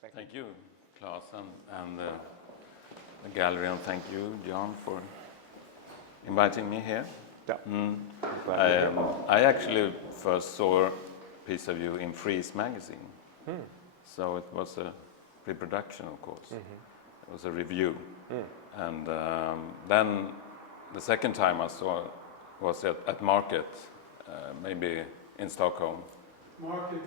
Thank you, Claes, and the gallery, and thank you, John, for inviting me here. Yeah. I actually first saw a piece of you in Freeze magazine, so it was a reproduction, of course. It was a review, and then the second time I saw was at Market, maybe in Stockholm. Market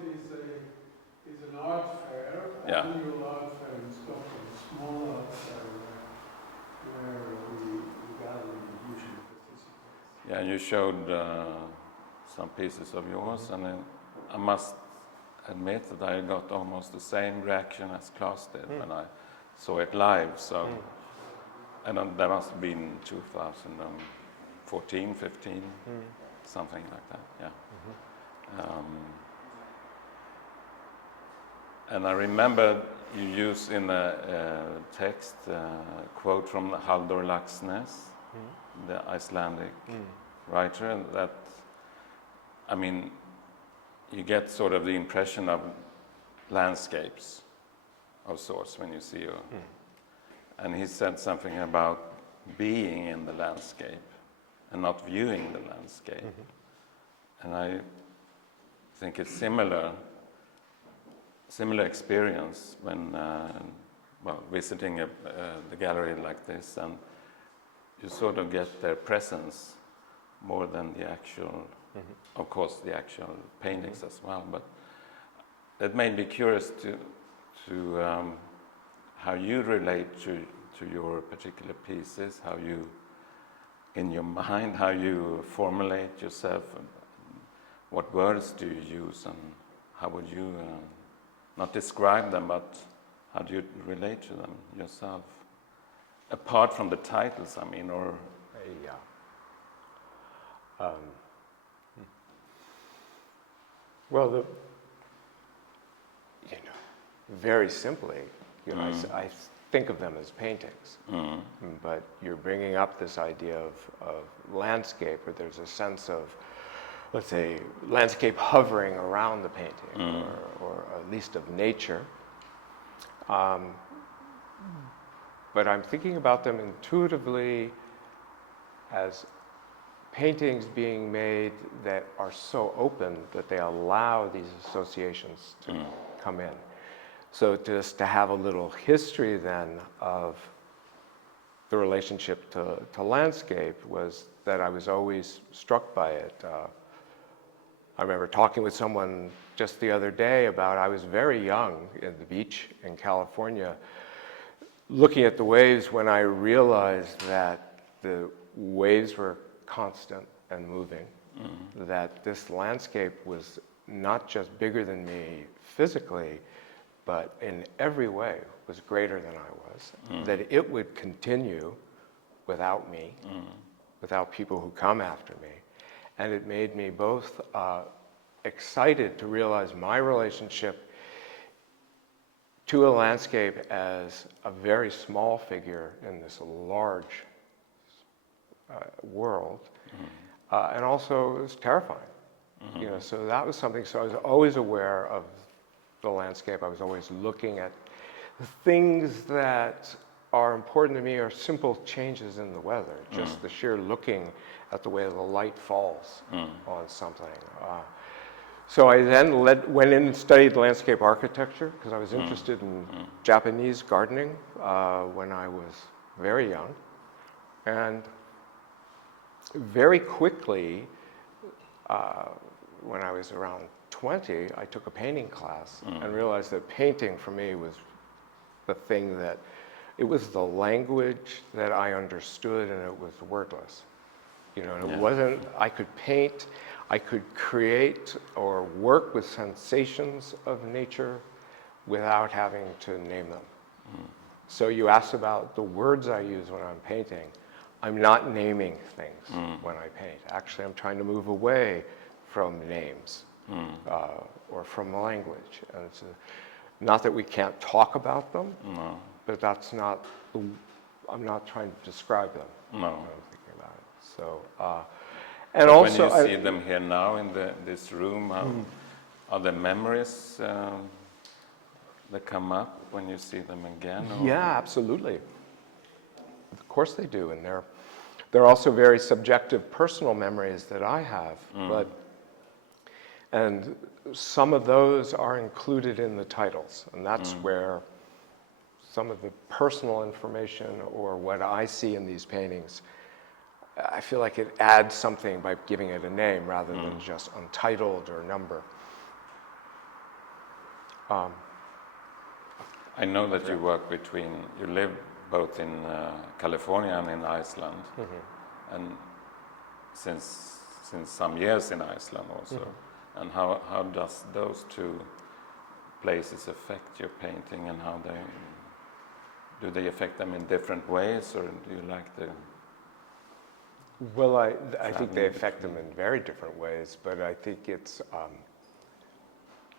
is an art fair, annual art fair in Stockholm, a small art fair where the gallery usually participates. Yeah, you showed some pieces of yours, and I must admit that I got almost the same reaction as Claes did when I saw it live. So, and that must have been 2014, 15, something like that. Yeah. And I remember you used in a text quote from Halldór Laxness, the Icelandic writer, and that, I mean, you get sort of the impression of landscapes of sorts when you see you. And he said something about being in the landscape and not viewing the landscape. And I think it's similar experience when visiting the gallery like this, and you sort of get their presence more than the actual, of course, the actual paintings as well. But it made me curious to how you relate to your particular pieces, how you, in your mind, how you formulate yourself, and what words do you use, and how would you not describe them, but how do you relate to them yourself? Apart from the titles, I mean, or... Well, very simply, I think of them as paintings, but you're bringing up this idea of landscape, where there's a sense of, let's say, landscape hovering around the painting, or at least of nature. But I'm thinking about them intuitively as paintings being made that are so open that they allow these associations to come in. So just to have a little history then of the relationship to landscape was that I was always struck by it. I remember talking with someone just the other day about, I was very young in the beach in California, looking at the waves when I realized that the waves were constant and moving, that this landscape was not just bigger than me physically, but in every way was greater than I was, that it would continue without me, without people who come after me. And it made me both excited to realize my relationship to a landscape as a very small figure in this large world, and also it was terrifying. So that was something. So I was always aware of the landscape. I was always looking at the things that are important to me are simple changes in the weather, just the sheer looking at the way the light falls on something. So I then went in and studied landscape architecture, because I was interested in Japanese gardening when I was very young. And very quickly, when I was around 20, I took a painting class and realized that painting for me was the thing that, it was the language that I understood, and it was wordless. It wasn't, I could paint, I could create or work with sensations of nature without having to name them. So you asked about the words I use when I'm painting. I'm not naming things when I paint. Actually, I'm trying to move away from names or from language. And it's not that we can't talk about them, but that's not, I'm not trying to describe them when I'm thinking about it. So, and also, when you see them here now in this room, are there memories that come up when you see them again? Or? Yeah, absolutely. Of course they do, and they're also very subjective personal memories that I have. And some of those are included in the titles, and that's where some of the personal information or what I see in these paintings, I feel like it adds something by giving it a name rather than just untitled or number. I know that you work you live both in California and in Iceland, and since some years in Iceland also. And how does those two places affect your painting, and do they affect them in different ways, or do you like the? Well, I think they affect them in very different ways, but I think it's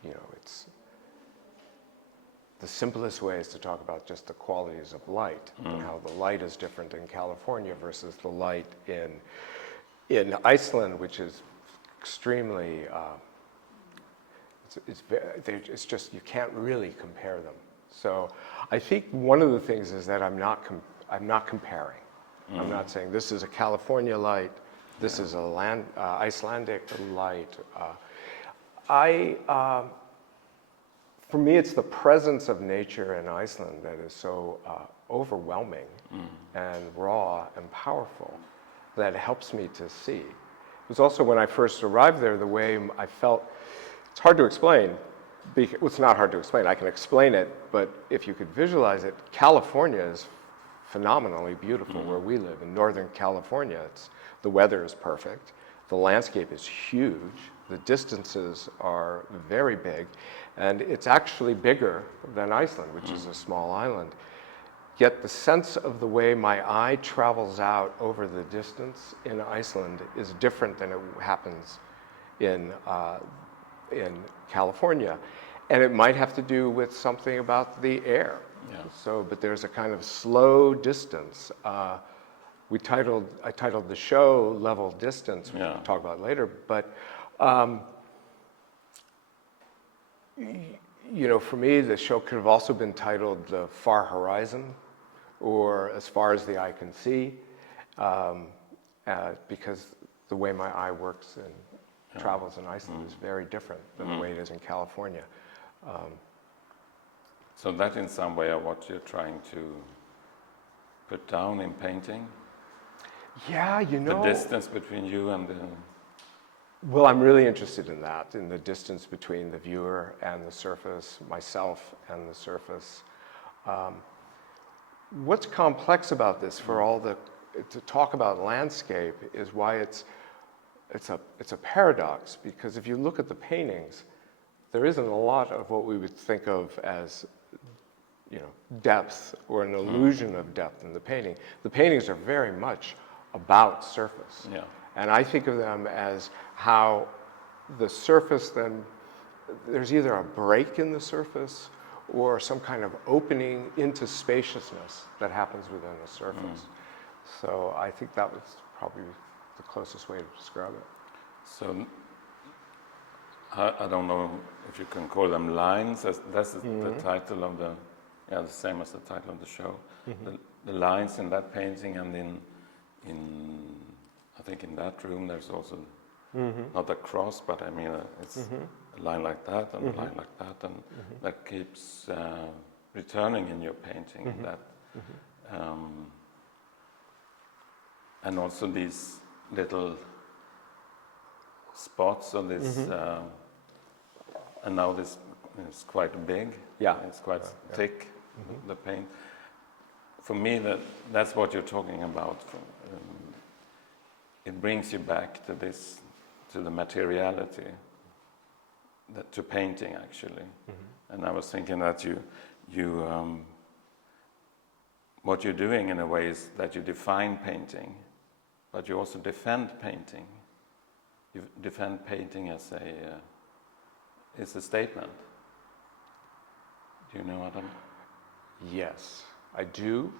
it's the simplest way is to talk about just the qualities of light and how the light is different in California versus the light in Iceland, which is extremely, it's just, you can't really compare them. So I think one of the things is that I'm not comparing. I'm not saying this is a California light, this is a Icelandic light. For me, it's the presence of nature in Iceland that is so overwhelming and raw and powerful that helps me to see. It was also when I first arrived there, the way I felt, it's hard to explain. It's not hard to explain, I can explain it, but if you could visualize it, California is phenomenally beautiful where we live. In Northern California, the weather is perfect, the landscape is huge, the distances are very big, and it's actually bigger than Iceland, which is a small island. Yet the sense of the way my eye travels out over the distance in Iceland is different than it happens in California. And it might have to do with something about the air. Yeah. But there's a kind of slow distance. I titled the show Level Distance, which we'll talk about later, but for me, the show could have also been titled The Far Horizon, or As Far as the Eye Can See, because the way my eye works and travels in Iceland is very different than the way it is in California. So that in some way are what you're trying to put down in painting? Yeah, The distance between you and the... Well, I'm really interested in that, in the distance between the viewer and the surface, myself and the surface. What's complex about this to talk about landscape is why it's a paradox, because if you look at the paintings, there isn't a lot of what we would think of as depth or an illusion of depth in the painting. The paintings are very much about surface. Yeah. And I think of them as how the surface then, there's either a break in the surface or some kind of opening into spaciousness that happens within the surface. So I think that was probably the closest way to describe it. So I don't know if you can call them lines. That's the title of the same as the title of the show. The lines in that painting, and in I think in that room there's also not a cross, but I mean it's a line like that and a line like that, and that keeps returning in your painting. That and also these little spots on this, and now this is quite big. Yeah, it's quite thick. The paint. For me, that's what you're talking about. It brings you back to this, to the materiality, to painting actually. And I was thinking that what you're doing in a way is that you define painting, but you also defend painting. You defend painting as a statement. Do you know what I'm? Yes, I do,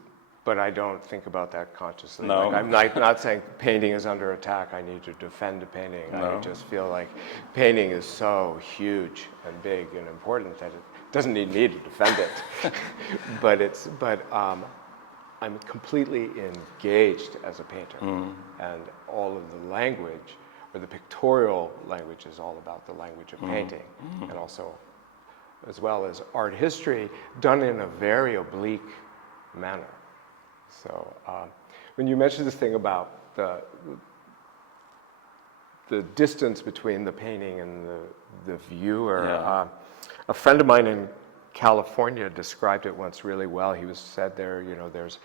but I don't think about that consciously. No. Like, I'm not saying painting is under attack, I need to defend a painting. No. I just feel like painting is so huge and big and important that doesn't need me to defend it, but I'm completely engaged as a painter, and all of the language, or the pictorial language, is all about the language of painting, and also, as well as art history, done in a very oblique manner. So when you mentioned this thing about the distance between the painting and the viewer, a friend of mine in California described it once really well. He said there, there's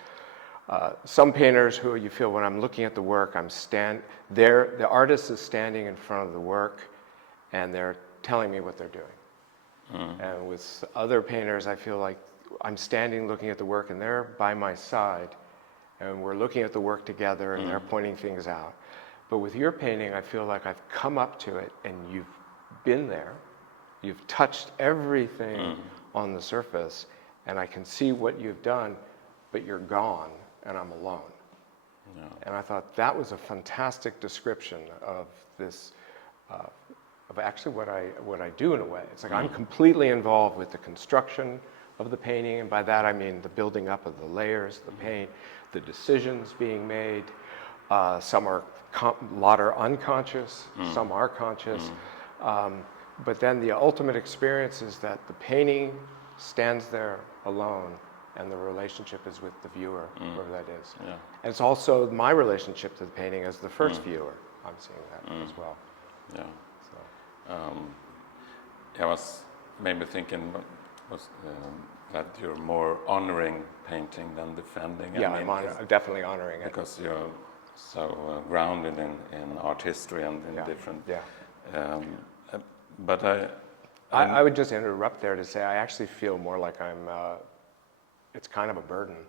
some painters who you feel when I'm looking at the work, the artist is standing in front of the work and they're telling me what they're doing. And with other painters, I feel like I'm standing looking at the work and they're by my side and we're looking at the work together and they're pointing things out. But with your painting, I feel like I've come up to it and you've been there. You've touched everything on the surface, and I can see what you've done, but you're gone, and I'm alone. Yeah. And I thought that was a fantastic description of this, of actually what I do in a way. It's like I'm completely involved with the construction of the painting, and by that I mean the building up of the layers, the paint, the decisions being made. Some are a lot are unconscious, some are conscious. But then the ultimate experience is that the painting stands there alone and the relationship is with the viewer, whoever that is. Yeah. And it's also my relationship to the painting as the first viewer. I'm seeing that as well. Yeah. So. I was maybe thinking that you're more honoring painting than defending. Yeah, I'm definitely honoring it. Because you're so grounded in art history and in different... Yeah. But I would just interrupt there to say I actually feel more like it's kind of a burden.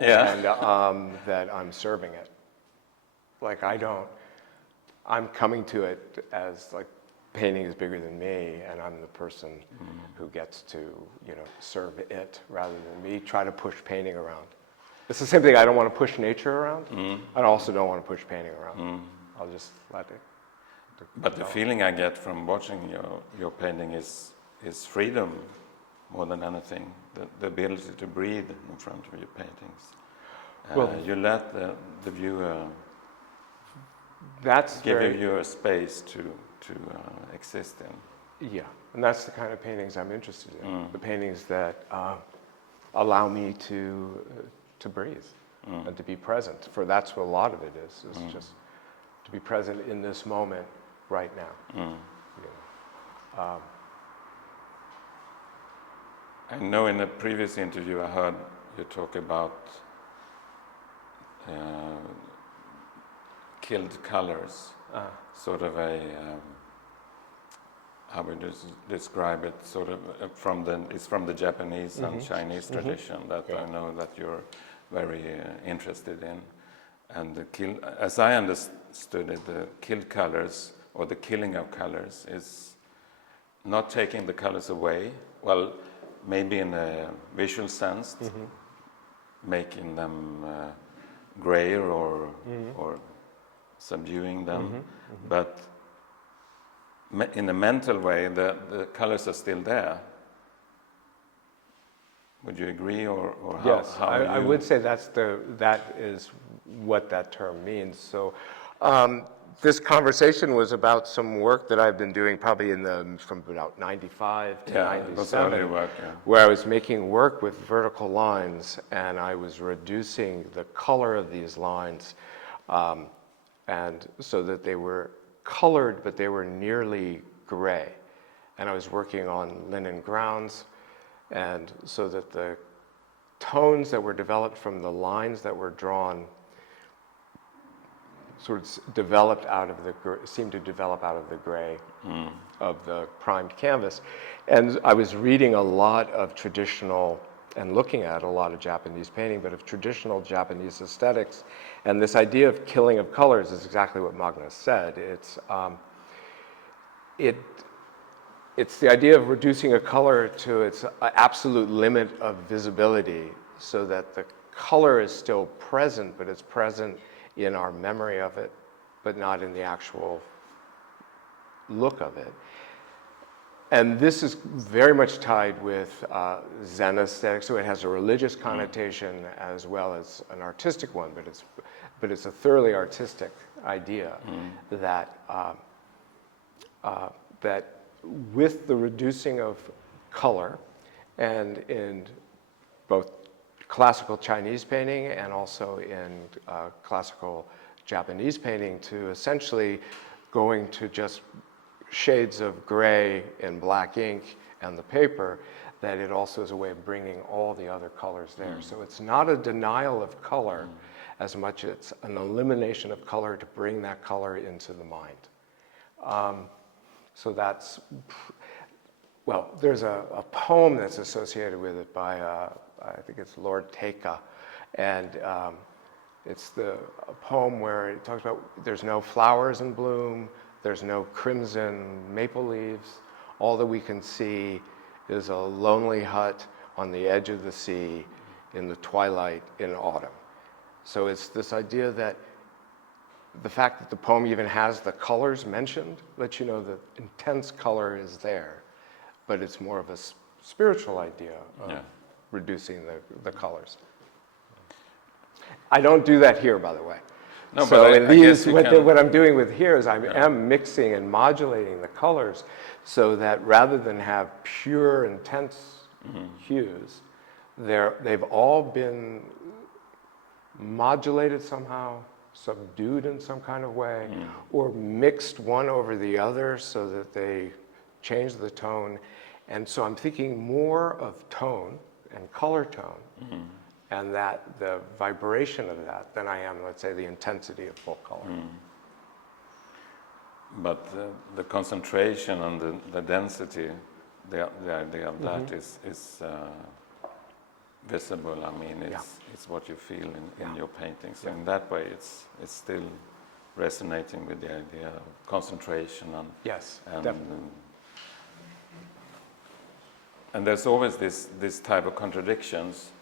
Yeah. And that I'm serving it. Like I'm coming to it as like painting is bigger than me and I'm the person who gets to, serve it rather than me try to push painting around. It's the same thing, I don't want to push nature around. I also don't want to push painting around. I'll just let it. But the feeling I get from watching your painting is freedom more than anything. The ability to breathe in front of your paintings. You let the viewer give you a space to exist in. Yeah, and that's the kind of paintings I'm interested in. The paintings that allow me to breathe and to be present. For that's what a lot of it is just to be present in this moment right now. I know in a previous interview I heard you talk about killed colors, sort of a, how would you describe it, sort of it's from the Japanese and Chinese tradition that I know that you're very interested in. And as I understood it, the killed colors, or the killing of colors, is not taking the colors away, well, maybe in a visual sense, making them grayer or subduing them, but in a mental way, the colors are still there. Would you agree, or how? Yes, how I would say that is what that term means. So, this conversation was about some work that I've been doing, probably from about '95 to '97, where I was making work with vertical lines, and I was reducing the color of these lines, and so that they were colored, but they were nearly gray. And I was working on linen grounds, and so that the tones that were developed from the lines that were drawn sort of seemed to develop out of the gray of the primed canvas. And I was reading a lot of traditional and looking at a lot of Japanese painting, but of traditional Japanese aesthetics. And this idea of killing of colors is exactly what Magnus said. It's the idea of reducing a color to its absolute limit of visibility so that the color is still present, but it's present in our memory of it, but not in the actual look of it. And this is very much tied with Zen aesthetics, so it has a religious connotation as well as an artistic one, but it's a thoroughly artistic idea that that with the reducing of color, and in both classical Chinese painting and also in classical Japanese painting, to essentially going to just shades of gray and black ink and the paper, that it also is a way of bringing all the other colors there. So it's not a denial of color as much as it's an elimination of color to bring that color into the mind. So that's, well, there's a poem that's associated with it by, I think it's Lord Teika, and it's a poem where it talks about there's no flowers in bloom, there's no crimson maple leaves. All that we can see is a lonely hut on the edge of the sea in the twilight in autumn. So it's this idea that the fact that the poem even has the colors mentioned lets you know that intense color is there, but it's more of a spiritual idea of reducing the colors. I don't do that here, by the way. No, so but in I guess these, you what I'm doing with here is I am mixing and modulating the colors so that rather than have pure, intense hues, they've all been modulated somehow, subdued in some kind of way, or mixed one over the other so that they change the tone. And so I'm thinking more of tone and color tone, and that the vibration of that than I am, let's say, the intensity of full color. But the concentration and the density, the idea of that is visible. I mean, it's what you feel in your paintings. So in that way, it's still resonating with the idea of concentration and Definitely. And there's always this type of contradictions,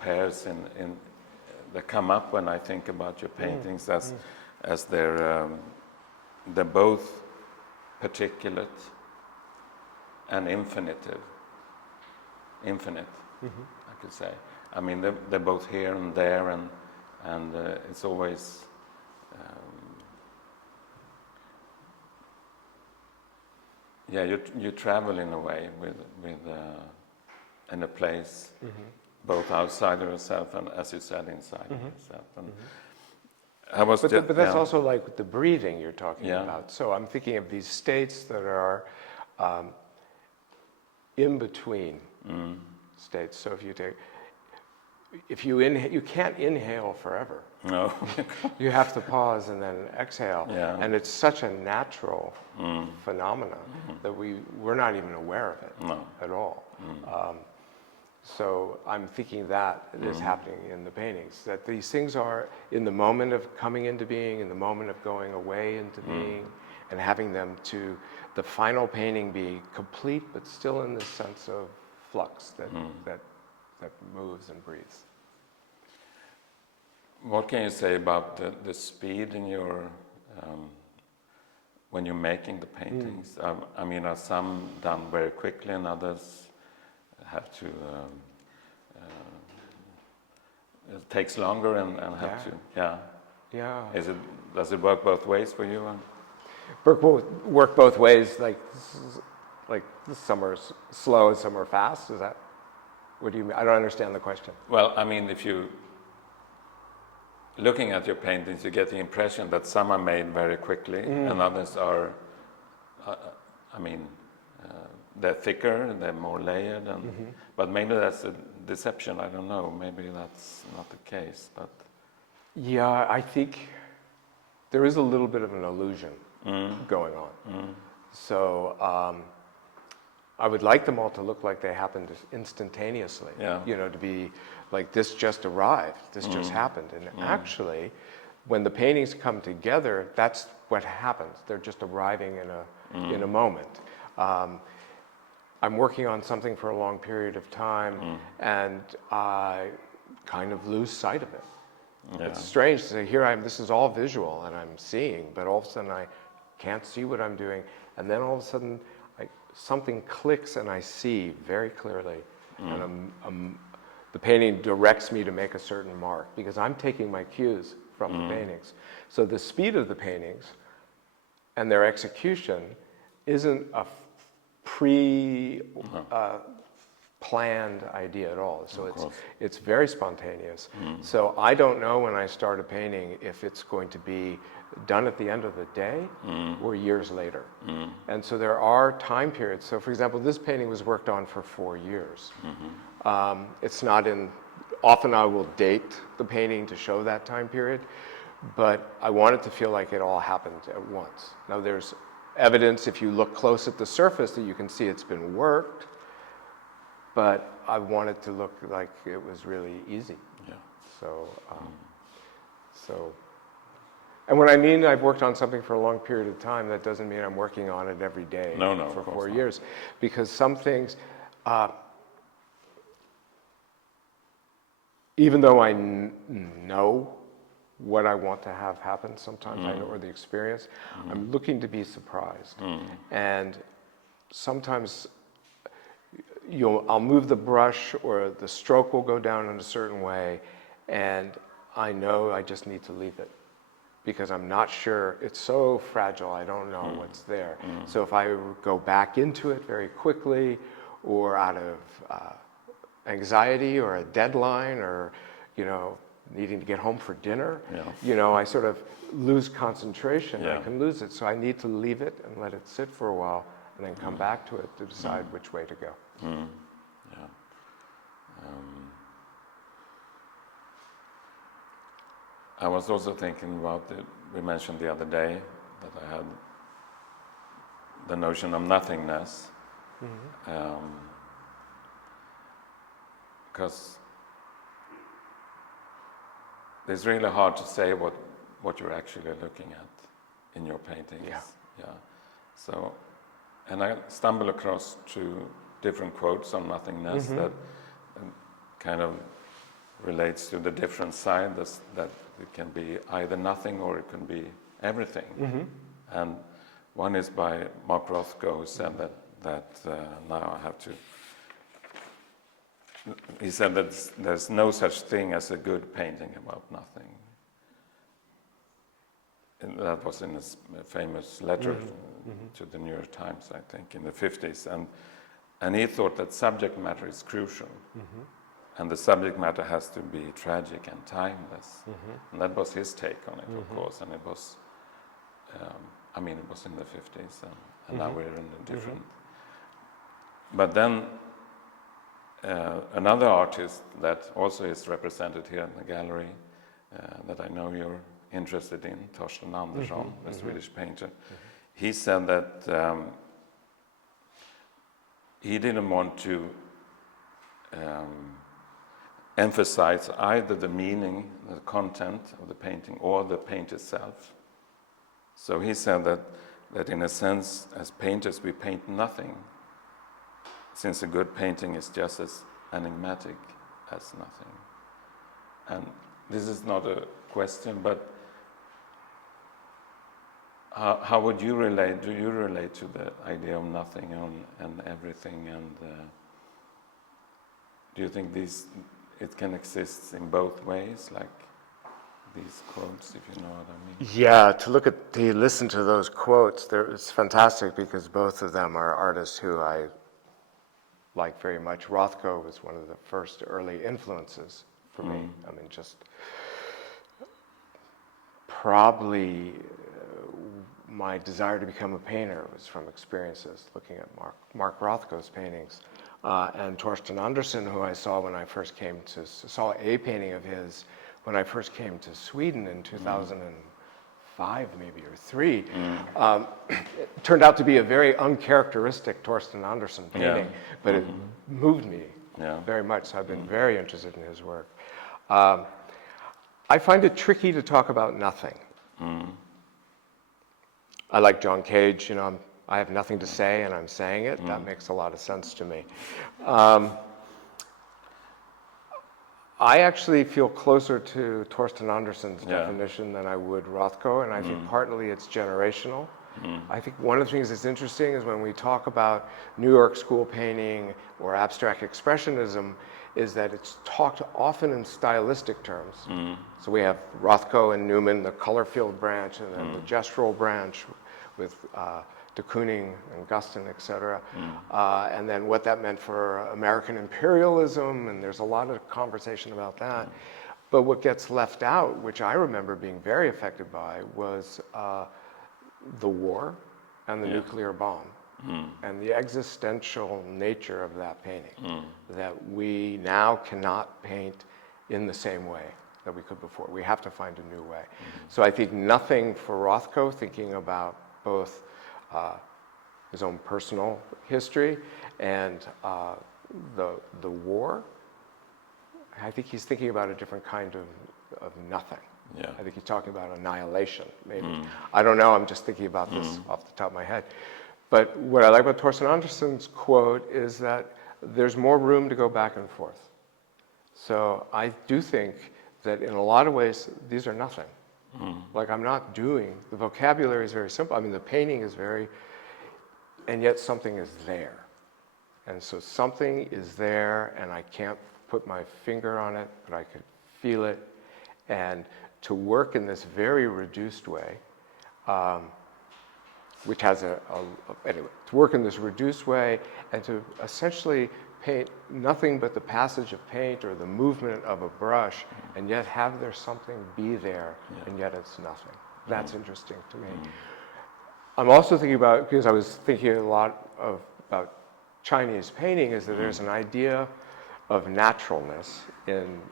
pairs in that come up when I think about your paintings as they're both particulate and infinite, I could say. I mean, they're both here and there, and it's always you travel in a way with in a place, both outside of yourself and, as you said, inside of yourself. And I was but that's also like the breathing you're talking about. So I'm thinking of these states that are in between states. So if you inhale, you can't inhale forever. No. You have to pause and then exhale. Yeah. And it's such a natural phenomenon that we're not even aware of it at all. So I'm thinking that is happening in the paintings, that these things are in the moment of coming into being, in the moment of going away into being, and having them to the final painting be complete, but still in this sense of flux that moves and breathes. What can you say about the speed in your when you're making the paintings? I mean, are some done very quickly and others have to it takes longer and have to does it work both ways for you? Work both ways, like some are slow and some are fast. Is that what do you mean? I don't understand the question. Well, I mean, if you looking at your paintings, you get the impression that some are made very quickly and others are they're thicker and they're more layered, but maybe that's a deception. I don't know. Maybe that's not the case. But yeah, I think there is a little bit of an illusion going on. So I would like them all to look like they happened instantaneously. You know, to be like this just arrived, this just happened, and actually, when the paintings come together, that's what happens. They're just arriving in a moment. I'm working on something for a long period of time, and I kind of lose sight of it. It's strange to say, here I am, this is all visual, and I'm seeing, but all of a sudden I can't see what I'm doing, and then all of a sudden, something clicks and I see very clearly, and the painting directs me to make a certain mark because I'm taking my cues from the paintings. So the speed of the paintings and their execution isn't a planned idea at all. So it's very spontaneous. So I don't know when I start a painting if it's going to be done at the end of the day or years later. And so there are time periods. So for example, this painting was worked on for 4 years. It's not in, often I will date the painting to show that time period, but I want it to feel like it all happened at once. Now there's evidence, if you look close at the surface, that you can see it's been worked, but I want it to look like it was really easy. Yeah. And when I mean I've worked on something for a long period of time, that doesn't mean I'm working on it every day for 4 years. Because some things, even though I know what I want to have happen sometimes, I know, or the experience, I'm looking to be surprised. And sometimes I'll move the brush or the stroke will go down in a certain way, and I know I just need to leave it because I'm not sure, it's so fragile, I don't know what's there. So if I go back into it very quickly or out of anxiety or a deadline or, needing to get home for dinner, I sort of lose concentration. I can lose it. So I need to leave it and let it sit for a while and then come back to it to decide which way to go. Yeah. I was also thinking about we mentioned the other day that I had the notion of nothingness. Because it's really hard to say what you're actually looking at in your paintings. Yeah. So, and I stumble across 2 different quotes on nothingness that kind of relates to the different sides, that it can be either nothing or it can be everything. And one is by Mark Rothko, who said that now I have to. He said that there's no such thing as a good painting about nothing. And that was in a famous letter to the New York Times, I think, in the 50s. And he thought that subject matter is crucial. And the subject matter has to be tragic and timeless. And that was his take on it, of course. And it was, it was in the 50s, and now we're in a different. But then another artist that also is represented here in the gallery, that I know you're interested in, Torsten Andersson, the Swedish painter, he said that he didn't want to emphasize either the meaning, the content of the painting, or the paint itself. So he said that in a sense, as painters, we paint nothing, since a good painting is just as enigmatic as nothing. And this is not a question, but how would you relate? Do you relate to the idea of nothing and everything? And do you think it can exist in both ways, like these quotes, if you know what I mean? Yeah, to listen to those quotes, it's fantastic because both of them are artists who I like very much. Rothko was one of the first early influences for me. Just probably my desire to become a painter was from experiences looking at Mark Rothko's paintings. And Torsten Andersson, who I saw when I first saw a painting of his when I first came to Sweden in 2005 maybe, or 3. It turned out to be a very uncharacteristic Torsten Andersson painting, but it moved me very much, so I've been very interested in his work. I find it tricky to talk about nothing. I like John Cage, I have nothing to say and I'm saying it. That makes a lot of sense to me. I actually feel closer to Torsten Andersson's definition than I would Rothko, and I think partly it's generational. I think one of the things that's interesting is when we talk about New York school painting or abstract expressionism, is that it's talked often in stylistic terms. So we have Rothko and Newman, the color field branch, and then the gestural branch with de Kooning and Guston, et cetera. And then what that meant for American imperialism, and there's a lot of conversation about that. But what gets left out, which I remember being very affected by, was the war and the nuclear bomb. And the existential nature of that painting, that we now cannot paint in the same way that we could before. We have to find a new way. So I think nothing for Rothko, thinking about both his own personal history and the war, I think he's thinking about a different kind of nothing. Yeah. I think he's talking about annihilation, maybe. I don't know, I'm just thinking about this off the top of my head. But what I like about Torsten Andersen's quote is that there's more room to go back and forth. So I do think that in a lot of ways, these are nothing. Like I'm not doing, the vocabulary is very simple. I mean, the painting is very, and yet something is there. And so something is there, and I can't put my finger on it, but I could feel it. And to work in this very reduced way, which has anyway, to work in this reduced way and to essentially paint nothing but the passage of paint or the movement of a brush, and yet have there something be there, and yet it's nothing. That's interesting to me. I'm also thinking about, because I was thinking a lot about Chinese painting, is that there's an idea of naturalness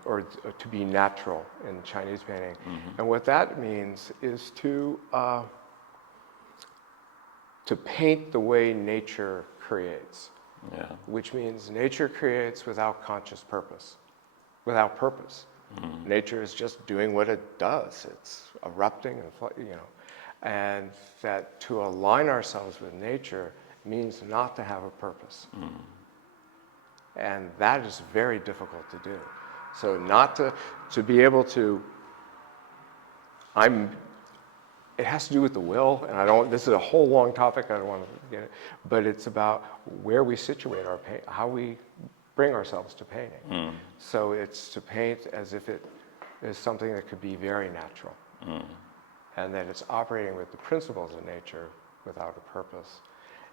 or to be natural in Chinese painting. And what that means is to paint the way nature creates, which means nature creates without conscious purpose, without purpose. Nature is just doing what it does. It's erupting and, and that to align ourselves with nature means not to have a purpose. And that is very difficult to do. So not to be able to, it has to do with the will, and this is a whole long topic, I don't want to get it, but it's about where we situate our paint, how we bring ourselves to painting. So it's to paint as if it is something that could be very natural, and that it's operating with the principles of nature without a purpose.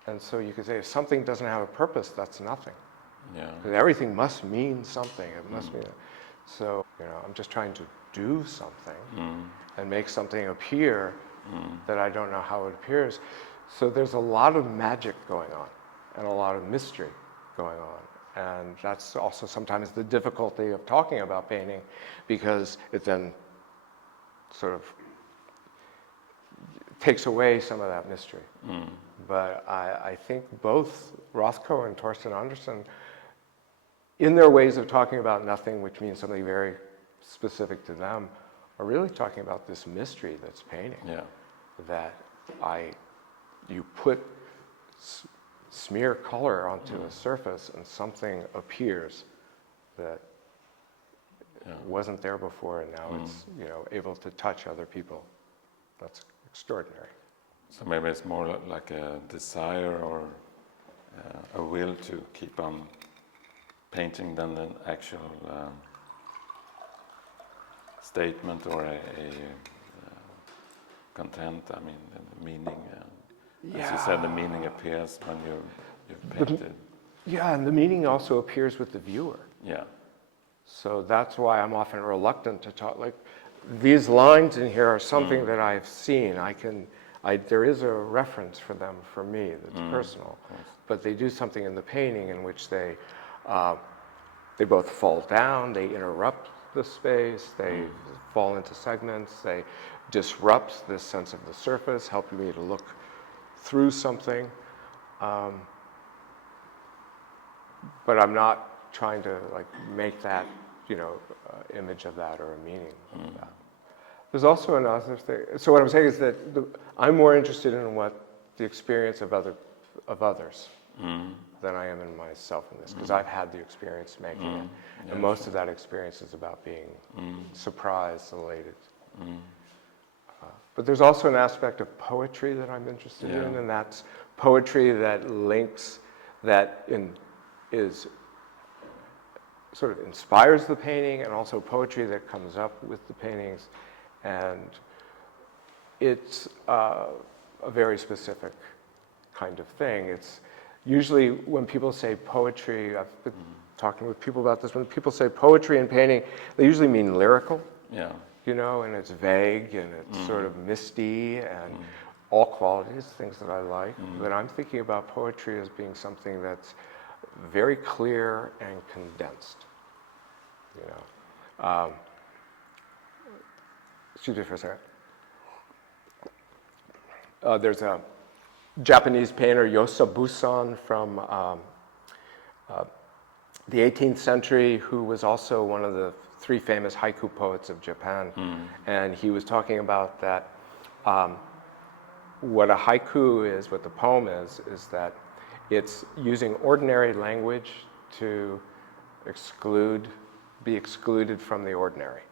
And so you could say if something doesn't have a purpose, that's nothing. Because everything must mean something. It must mean. So I'm just trying to do something and make something appear that I don't know how it appears. So there's a lot of magic going on and a lot of mystery going on. And that's also sometimes the difficulty of talking about painting, because it then sort of takes away some of that mystery. But I think both Rothko and Torsten Andersen, in their ways of talking about nothing, which means something very specific to them, are really talking about this mystery that's painting. That you put smear color onto a surface and something appears that wasn't there before, and now it's able to touch other people. That's extraordinary. So maybe it's more like a desire or a will to keep on painting than an actual statement or a content. I mean, the meaning. As you said, the meaning appears when you've painted. And the meaning also appears with the viewer. So that's why I'm often reluctant to talk. Like these lines in here are something that I've seen. There is a reference for them for me that's personal, but they do something in the painting in which they both fall down, they interrupt the space, they fall into segments, they disrupt this sense of the surface, help me to look through something. But I'm not trying to make that, image of that or a meaning of that. There's also another thing. So what I'm saying is that I'm more interested in what the experience of others than I am in myself in this, because I've had the experience making it, and most of that experience is about being surprised, elated. But there's also an aspect of poetry that I'm interested in, and that's poetry that links, is sort of inspires the painting, and also poetry that comes up with the paintings. And it's a very specific kind of thing. It's usually when people say poetry, I've been talking with people about this, when people say poetry and painting, they usually mean lyrical. Yeah. You know, and it's vague and it's sort of misty and all qualities, things that I like. But I'm thinking about poetry as being something that's very clear and condensed. You know, excuse me for a second. There's a Japanese painter, Yosa Busan, from the 18th century, who was also one of the 3 famous haiku poets of Japan. And he was talking about that what a haiku is, what the poem is that it's using ordinary language to be excluded from the ordinary.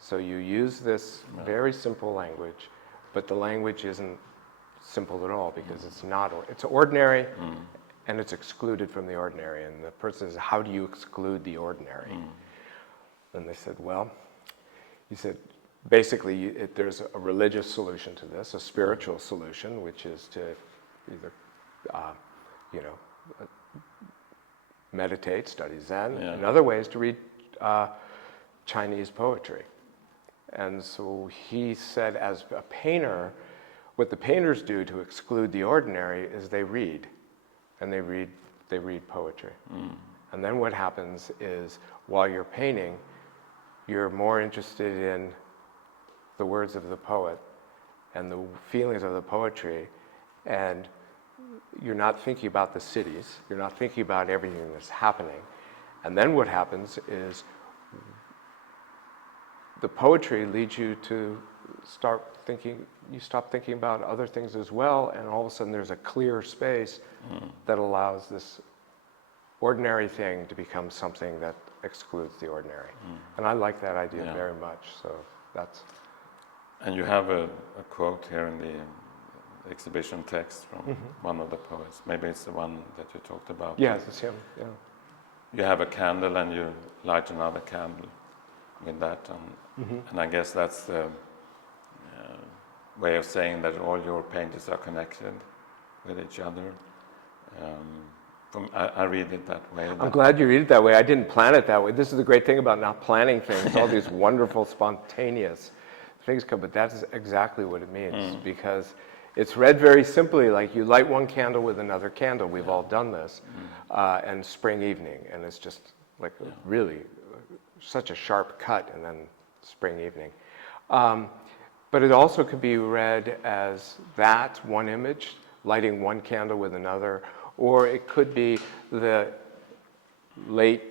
So you use this very simple language, but the language isn't simple at all because it's ordinary and it's excluded from the ordinary. And the person says, how do you exclude the ordinary? And they said, well, he said, basically there's a religious solution to this, a spiritual solution, which is to either, meditate, study Zen. Another way is to read Chinese poetry. And so he said, as a painter, what the painters do to exclude the ordinary is they read, and they read poetry. And then what happens is, while you're painting, you're more interested in the words of the poet and the feelings of the poetry, and you're not thinking about the cities, you're not thinking about everything that's happening. And then what happens is the poetry leads you to stop thinking about other things as well, and all of a sudden there's a clear space that allows this ordinary thing to become something that excludes the ordinary. And I like that idea very much, so that's... And you have a quote here in the exhibition text from one of the poets. Maybe it's the one that you talked about. Yes, it's him, yeah. You have a candle and you light another candle with that. And I guess that's the way of saying that all your paintings are connected with each other. I read it that way. I'm glad you read it that way. I didn't plan it that way. This is the great thing about not planning things. All these wonderful, spontaneous things come, but that's exactly what it means, because it's read very simply, like you light one candle with another candle. We've all done this. And spring evening, and it's just like really such a sharp cut, and then spring evening. But it also could be read as that one image, lighting one candle with another, or it could be the late,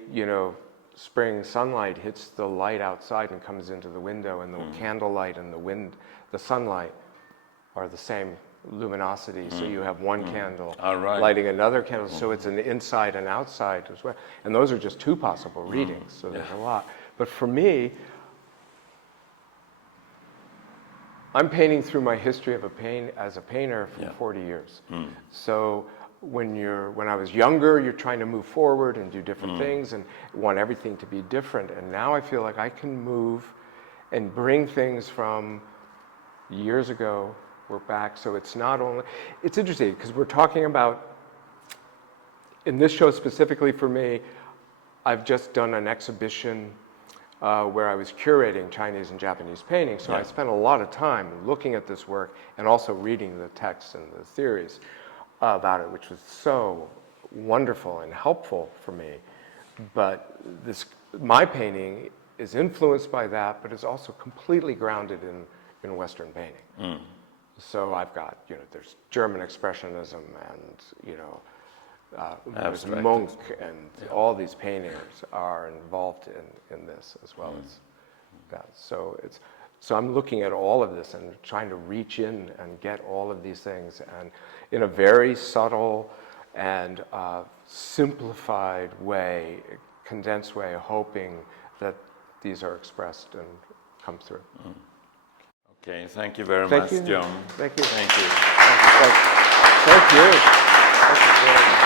spring sunlight hits the light outside and comes into the window, and the candlelight and the sunlight are the same luminosity. So you have one candle lighting another candle, so it's an inside and outside as well. And those are just 2 possible readings, so there's a lot. But for me, I'm painting through my history as a painter for 40 years. So when I was younger, you're trying to move forward and do different things and want everything to be different. And now I feel like I can move and bring things from years ago. We're back, so it's not only... It's interesting, because we're talking about, in this show specifically for me, I've just done an exhibition where I was curating Chinese and Japanese painting, so I spent a lot of time looking at this work and also reading the texts and the theories about it, which was so wonderful and helpful for me. But my painting is influenced by that, but it's also completely grounded in Western painting. So I've got, there's German Expressionism and, there's Munch, and all these painters are involved in this as well as that. So I'm looking at all of this and trying to reach in and get all of these things, and in a very subtle and simplified way, condensed way, hoping that these are expressed and come through. Okay, thank you very Thank much, you. John. Thank you. Thank you. Thank you. Thank you very much.